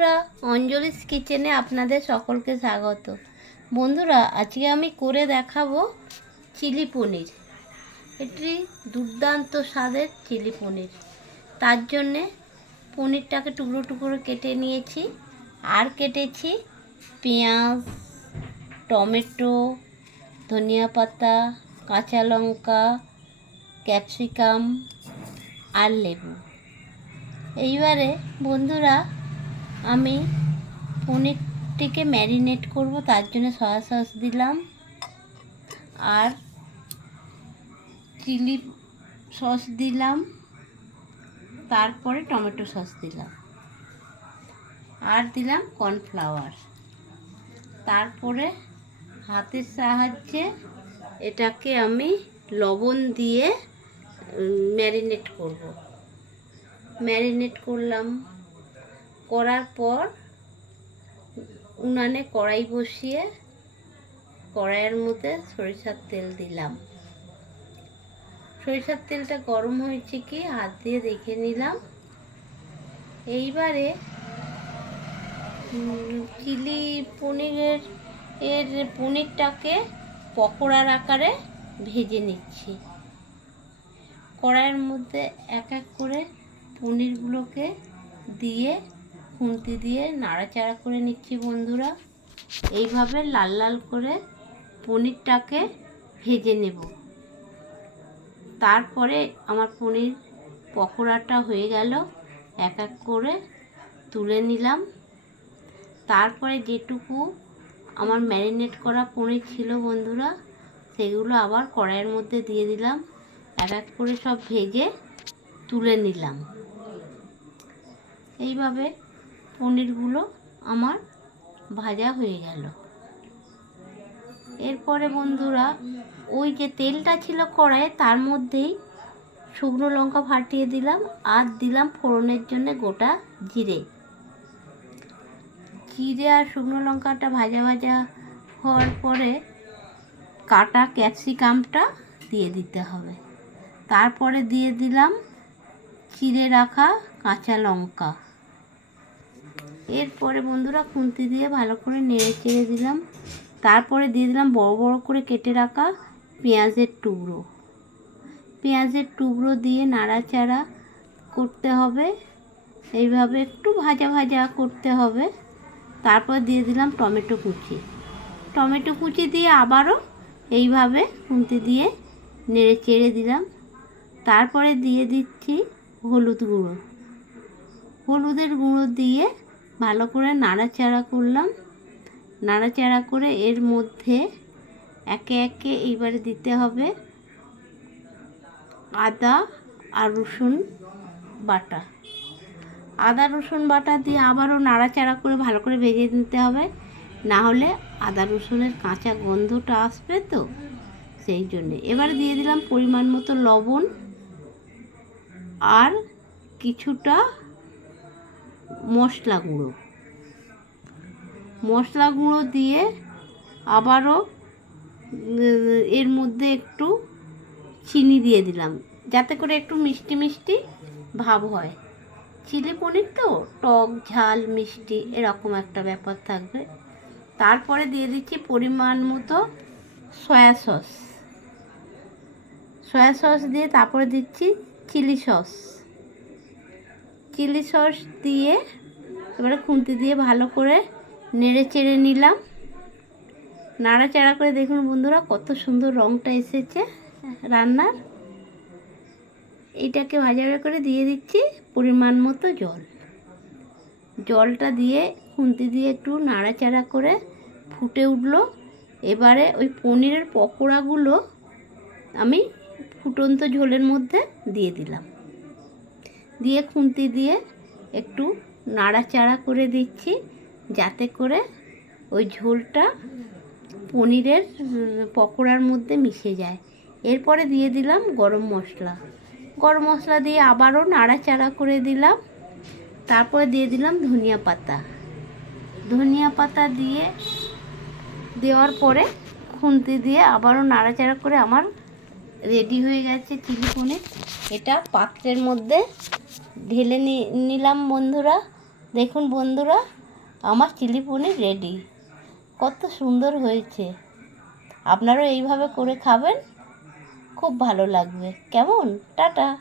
বন্ধুরা, অঞ্জলিস কিচেনে আপনাদের সকলকে স্বাগত। বন্ধুরা, আজকে আমি করে দেখাবো চিলি পনির। এটি দুর্দান্ত স্বাদের চিলি পনির। তার জন্যে পনিরটাকে টুকরো টুকরো কেটে নিয়েছি। আর কেটেছি পেঁয়াজ, টমেটো, ধনিয়া পাতা, কাঁচা লঙ্কা, ক্যাপসিকাম আর লেবু। এইবারে বন্ধুরা আমি পনিরটিকে ম্যারিনেট করব, তার জন্য সয়া সস দিলাম। আর চিলি সস দিলাম, তারপরে টমেটো সস দিলাম। আর দিলাম কর্নফ্লাওয়ার। তারপরে হাতের সাহায্যে এটাকে আমি লবণ দিয়ে ম্যারিনেট করব। ম্যারিনেট করলাম। করার পর উনানে কড়াই বসিয়ে কড়াইয়ের মধ্যে সরিষার তেল দিলাম। সরিষার তেলটা গরম হয়েছে কি হাত দিয়ে দেখে নিলাম। এইবারে চিলি পনিরের, এর পনিরটাকে পকোড়ার আকারে ভেজে নিচ্ছি। কড়াইয়ের মধ্যে এক এক করে পনিরগুলোকে দিয়ে খুন্তি দিয়ে নাড়াচাড়া করে নিচ্ছি বন্ধুরা। এইভাবে লাল লাল করে পনিরটাকে ভেজে নেব। তারপরে আমার পনির পকোড়াটা হয়ে গেল। এক এক করে তুলে নিলাম। তারপরে যেটুকু আমার ম্যারিনেট করা পনির ছিল বন্ধুরা, সেগুলো আবার কড়াইয়ের মধ্যে দিয়ে দিলাম। এক এক করে সব ভেজে তুলে নিলাম। এইভাবে পনিরগুলো আমার ভাজা হয়ে গেল। এরপরে বন্ধুরা, ওই যে তেলটা ছিল কড়াইয়ে, তার মধ্যেই শুকনো লঙ্কা ফাটিয়ে দিলাম আর দিলাম ফোড়নের জন্য গোটা জিরে। জিরে আর শুকনো লঙ্কাটা ভাজা ভাজা হওয়ার পরে কাটা ক্যাপসিকামটা দিয়ে দিতে হবে। তারপরে দিয়ে দিলাম চিড়ে রাখা কাঁচা লঙ্কা। এরপরে বন্ধুরা খুন্তি দিয়ে ভালো করে নেড়ে চেড়ে দিলাম। তারপরে দিয়ে দিলাম বড় বড় করে কেটে রাখা পেঁয়াজের টুকরো। পেঁয়াজের টুকরো দিয়ে নাড়াচাড়া করতে হবে। এইভাবে একটু ভাজা ভাজা করতে হবে। তারপর দিয়ে দিলাম টমেটো কুচি। টমেটো কুচি দিয়ে আবারও এইভাবে খুন্তি দিয়ে নেড়ে চেড়ে দিলাম। তারপরে দিয়ে দিচ্ছি হলুদ গুঁড়ো। হলুদের গুঁড়ো দিয়ে ভালো করে নাড়াচাড়া করলাম। নাড়াচাড়া করে এর মধ্যে একে একে এইবারে দিতে হবে আদা আর রসুন বাটা। আদা, রসুন বাটা দিয়ে আবারও নাড়াচাড়া করে ভালো করে ভেজে নিতে হবে। না হলে আদা, রসুনের কাঁচা গন্ধটা আসবে তো সেই জন্যে। এবারে দিয়ে দিলাম পরিমাণ মতো লবণ আর কিছুটা মশলা গুঁড়ো। মশলা গুঁড়ো দিয়ে আবারও এর মধ্যে একটু চিনি দিয়ে দিলাম। যাতে করে একটু মিষ্টি মিষ্টি ভাব হয়। চিলি পনির তো টক, ঝাল, মিষ্টি এরকম একটা ব্যাপার থাকবে। তারপরে দিয়ে দিচ্ছি পরিমাণ মতো সয়া সস। সয়া সস দিয়ে তারপরে দিচ্ছি চিলি সস। চিলি সস দিয়ে, এবারে খুন্তি দিয়ে ভালো করে নেড়ে চেড়ে নিলাম। নাড়াচাড়া করে দেখুন বন্ধুরা, কত সুন্দর রঙটা এসেছে রান্নার। এইটাকে ভাজা ভাজা করে দিয়ে দিচ্ছি পরিমাণ মতো জল। জলটা দিয়ে, খুন্তি দিয়ে একটু নাড়াচাড়া করে ফুটে উঠল। এবারে ওই পনিরের পকোড়াগুলো আমি ফুটন্ত ঝোলের মধ্যে দিয়ে দিলাম। দিয়ে খুন্তি দিয়ে একটু নাড়াচাড়া করে দিচ্ছি, যাতে করে ওই ঝোলটা পনিরের পকোড়ার মধ্যে মিশে যায়। এরপরে দিয়ে দিলাম গরম মশলা। গরম মশলা দিয়ে আবারও নাড়াচাড়া করে দিলাম। তারপরে দিয়ে দিলাম ধনিয়া পাতা। ধনিয়া পাতা দিয়ে দেওয়ার পরে খুন্তি দিয়ে আবারও নাড়াচাড়া করে আমার রেডি হয়ে গেছে চিলি পনির। এটা পাত্রের মধ্যে ঢেলে নিলাম বন্ধুরা। দেখুন বন্ধুরা, আমার চিলি পনির রেডি। কত সুন্দর হয়েছে। আপনারাও এইভাবে করে খাবেন, খুব ভালো লাগবে। কেমন? টাটা।